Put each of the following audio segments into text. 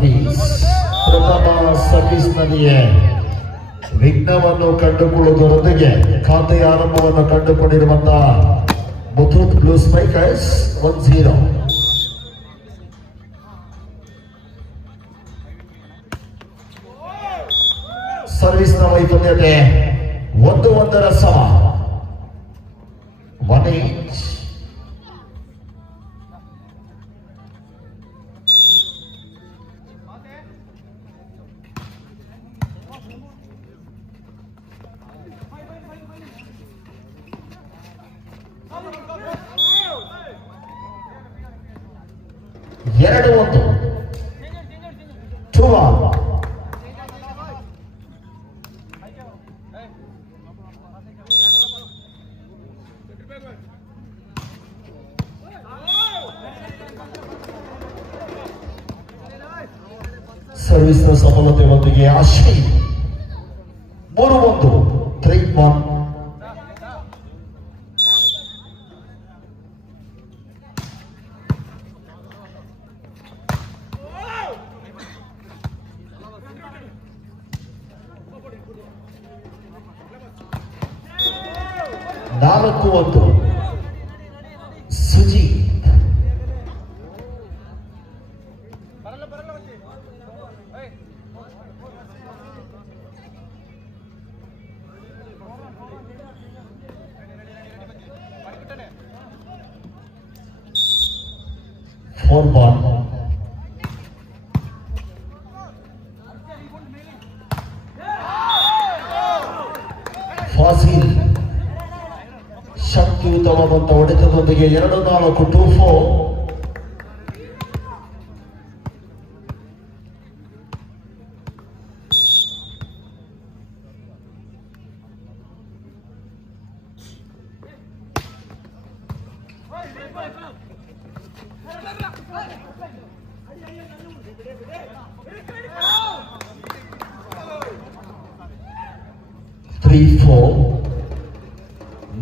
Service. ಪ್ರಥಮ ಸರ್ವಿಸ್ನಲ್ಲಿಯೇ ವಿಘ್ನವನ್ನು ಕಂಡುಕೊಳ್ಳುವುದರೊಂದಿಗೆ ಖಾತೆಯ ಆರಂಭವನ್ನು ಕಂಡುಕೊಂಡಿರುವಂತಹ ಮುಥೂಟ್ ಬ್ಲೂ ಸ್ಪೈಕರ್ಸ್ 1-0. ಸರ್ವಿಸ್ನ ವೈಫಲ್ಯತೆ 1-1 ಸಮ. 1-8. ಎರಡು 1. 2-1. ಸರ್ವಿಸ್ನ ಸಫಲತೆಯೊಂದಿಗೆ ಅಶ್ವಿನ್ 3-1. 3-1. ನಾಲ್ಕು 1. ಸುಜಿತ್ 4-1. ಫಾಸಿಲ್ ಶಕ್ತಿಯುತವಾದಂತಹ ಹೊಡೆತದೊಂದಿಗೆ 2-4. 2-4. Three, 4.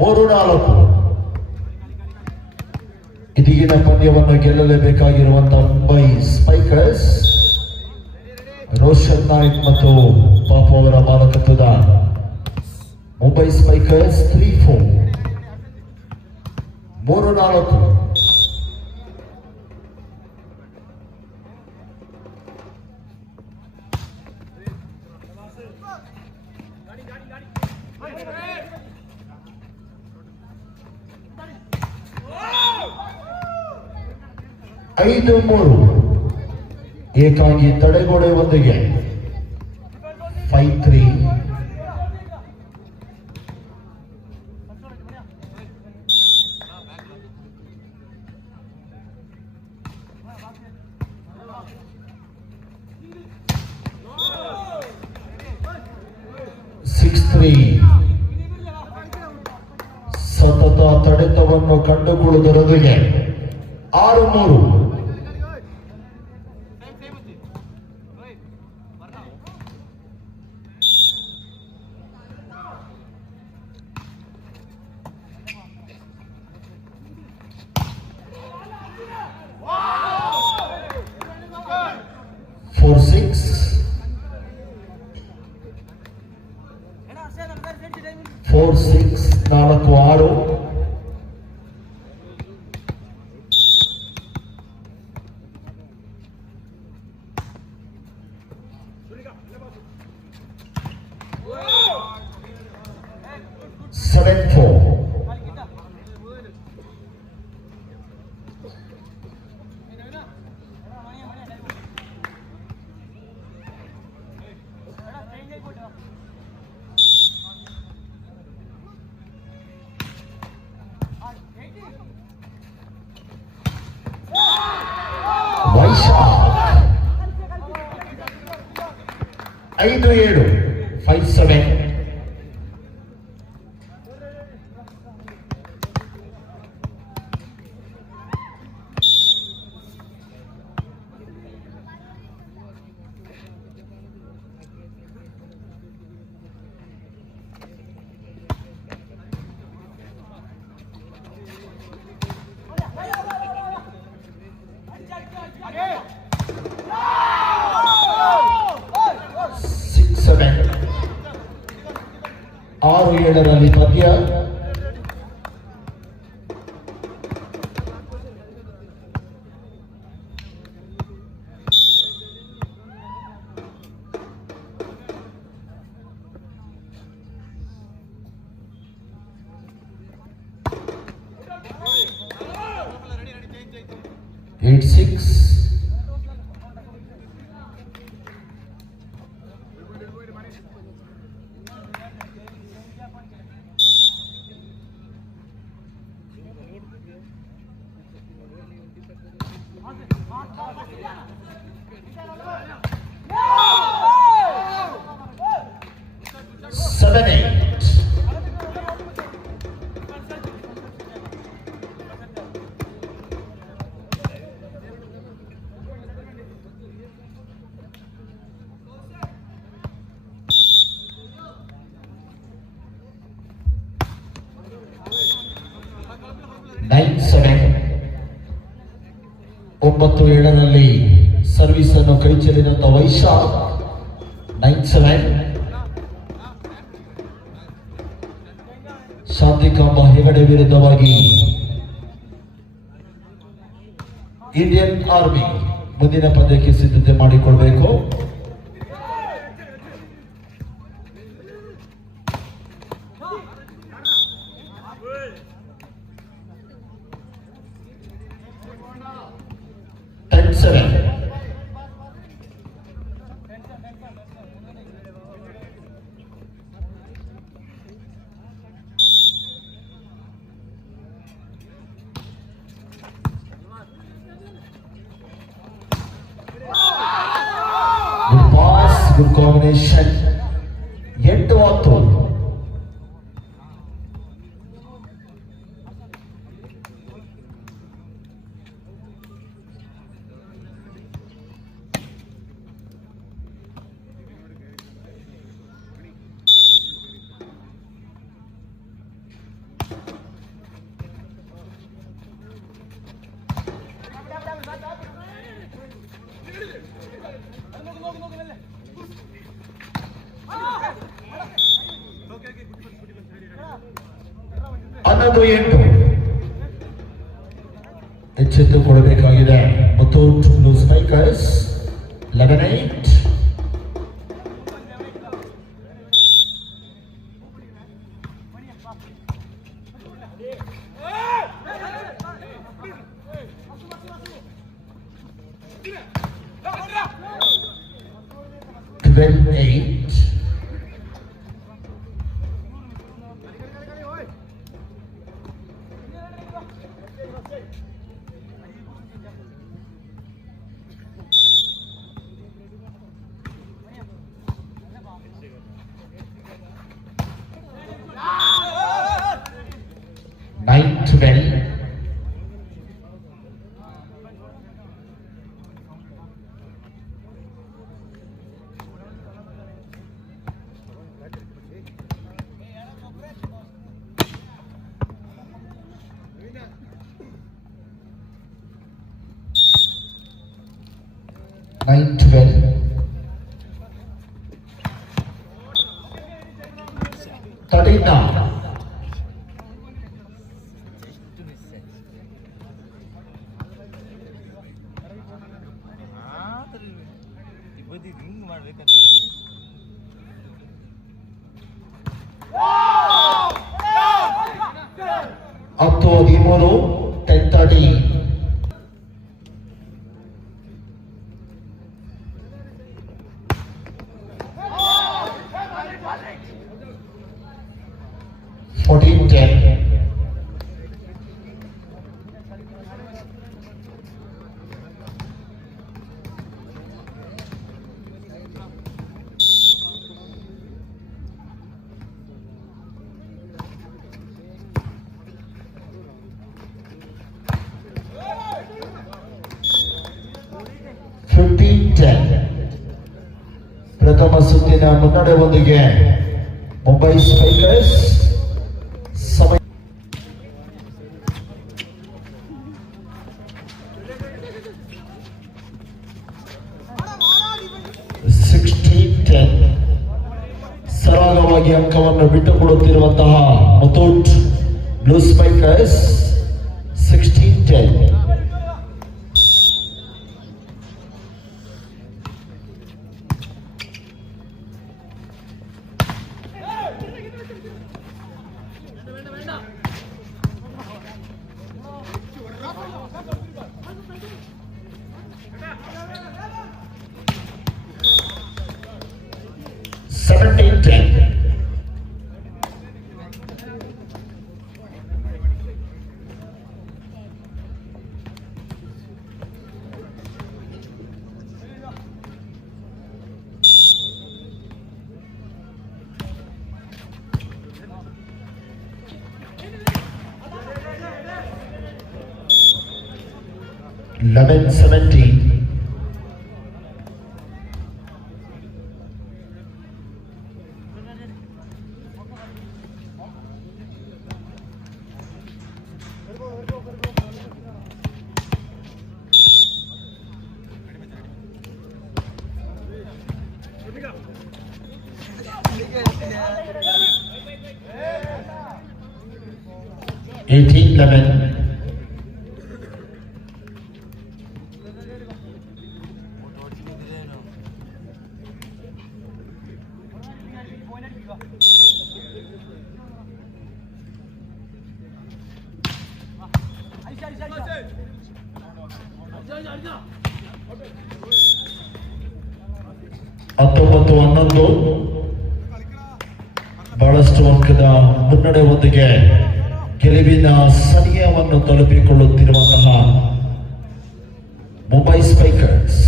3-4. ಇದೀಗಿನ ಪಂದ್ಯವನ್ನು ಗೆಲ್ಲಲೇಬೇಕಾಗಿರುವಂತಹ ಮುಂಬೈ ಸ್ಪೈಕರ್ಸ್ ರೋಷನ್ ನಾಯ್ಕ್ ಮತ್ತು ಪಾಪು ಅವರ ಮಾಲಕತ್ವದ ಮುಂಬೈ ಸ್ಪೈಕರ್ಸ್ 3-4. 3-4. ಐದು 3. ಏಕಾಂಗಿ ತಡೆಗೋಡೆಯೊಂದಿಗೆ 5-3. ಸತತ ತಡೆತವನ್ನು ಕಂಡುಕೊಳ್ಳುವುದರೊಂದಿಗೆ 6-3. 4-6. 4-6. 4-6. ವೈಶಾಖ್ 5-7. 5-7. 7ರಲ್ಲಿ ಪಂದ್ಯ. Eight six. Seven eight. Nine seven. 9-7ರಲ್ಲಿ ಸರ್ವಿಸ್ ಅನ್ನು ಕೈಚೆಲ್ಲಿದಂತ ವೈಶಾಖ್. 9-7. ಶಾಂತಿಕಾಂಬ ಹೆಗಡೆ ವಿರುದ್ಧವಾಗಿ ಇಂಡಿಯನ್ ಆರ್ಮಿ ಮುಂದಿನ ಪಂದ್ಯಕ್ಕೆ ಸಿದ್ಧತೆ ಮಾಡಿಕೊಳ್ಬೇಕು. Good combination. 8-10. ಅನ್ನೋದು 8 ಎಚ್ಚೆತ್ತುಕೊಡಬೇಕಾಗಿದೆ. Muthoot blue spikers 11-8. Up to Dimoro 10:30. ಪ್ರಥಮ ಸುತ್ತಿನ ಮುನ್ನಡೆಯೊಂದಿಗೆ ಮುಂಬೈ ಸ್ಪೈಕರ್ಸ್ ಸಮಯ 16-10 ಸರಾಗವಾಗಿ ನೇರವಾಗಿ ಅಂಕವನ್ನು ಬಿಟ್ಟುಕೊಡುತ್ತಿರುವಂತಹ Muthoot blue spikers 16-10. Eleven 17. Eighteen 11. ಹತ್ತೊಂಬತ್ತು 11 ಬಹಳಷ್ಟು ಅಂಕದ ಮುನ್ನಡೆಯೊಂದಿಗೆ ಗೆಲುವಿನ ಸನಿಹವನ್ನು ತಲುಪಿಕೊಳ್ಳುತ್ತಿರುವಂತಹ ಮುಂಬೈ ಸ್ಪೈಕರ್ಸ್.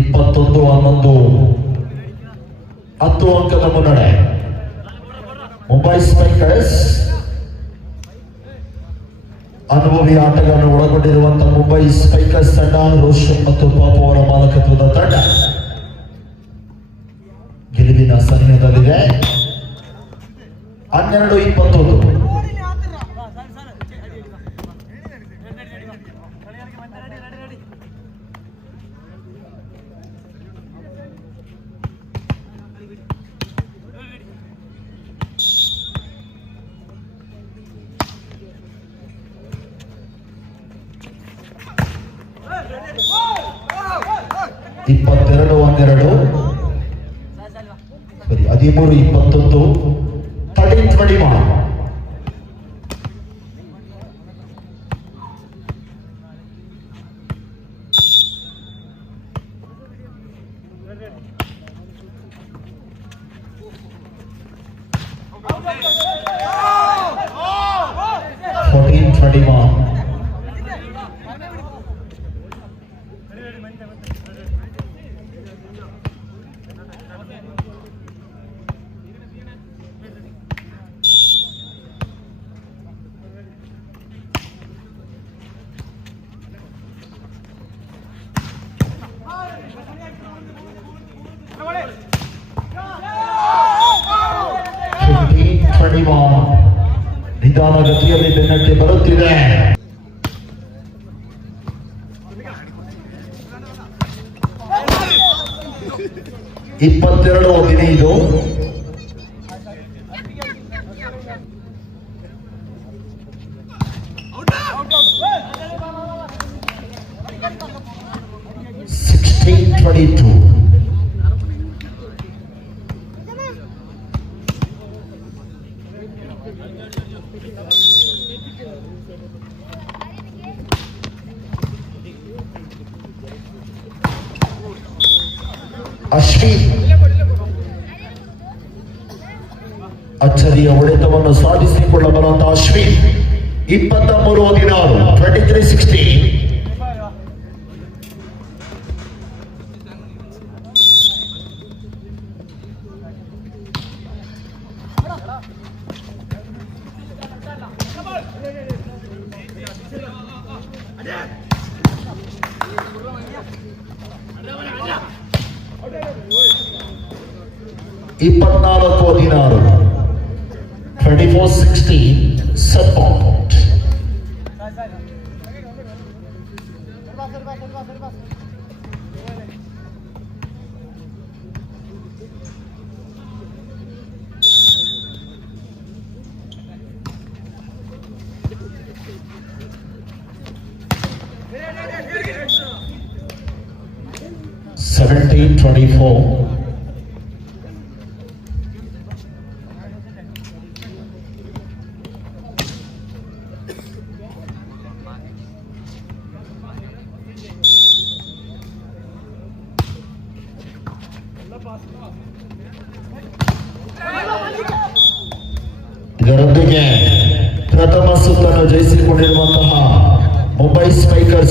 ಇಪ್ಪತ್ತೊಂದು 11 10 ಅಂಕದ ಮುನ್ನಡೆ ಮುಂಬೈ ಸ್ಪೈಕರ್ಸ್. ಅನುಭವಿ ಆಟಗಾರರು ಒಳಗೊಂಡಿರುವಂತಹ ಮುಂಬೈ ಸ್ಪೈಕರ್ಸ್ ತಂಡ ರೋಷನ್ ಮತ್ತು ಪಾಪು ಅವರ ಮಾಲಕತ್ವದ ತಂಡ ಗೆಲುವಿನ ಸನಿಹದಲ್ಲಿದೆ. 12-21. ಇಪ್ಪತ್ತೆರಡು 12 13-21 13-21. ನಿಧಾನಗತಿಯಲ್ಲಿ ಬೆನ್ನಟ್ಟಿ ಬರುತ್ತಿದೆ. 22-15. ಅಶ್ವಿನ್ ಅಚ್ಚರಿಯ ಹೊಡೆತವನ್ನು ಸಾಧಿಸಿಕೊಳ್ಳಬರುವಂತಹ ಅಶ್ವಿನ್ 23-16 23-16. 24-16 set point. (17-24) ಇದರೊಂದಿಗೆ ಪ್ರಥಮ ಸುತ್ತನ್ನು ಜಯಿಸಿಕೊಂಡಿರುವಂತಹ ಮುಂಬೈ ಸ್ಪೈಕರ್ಸ್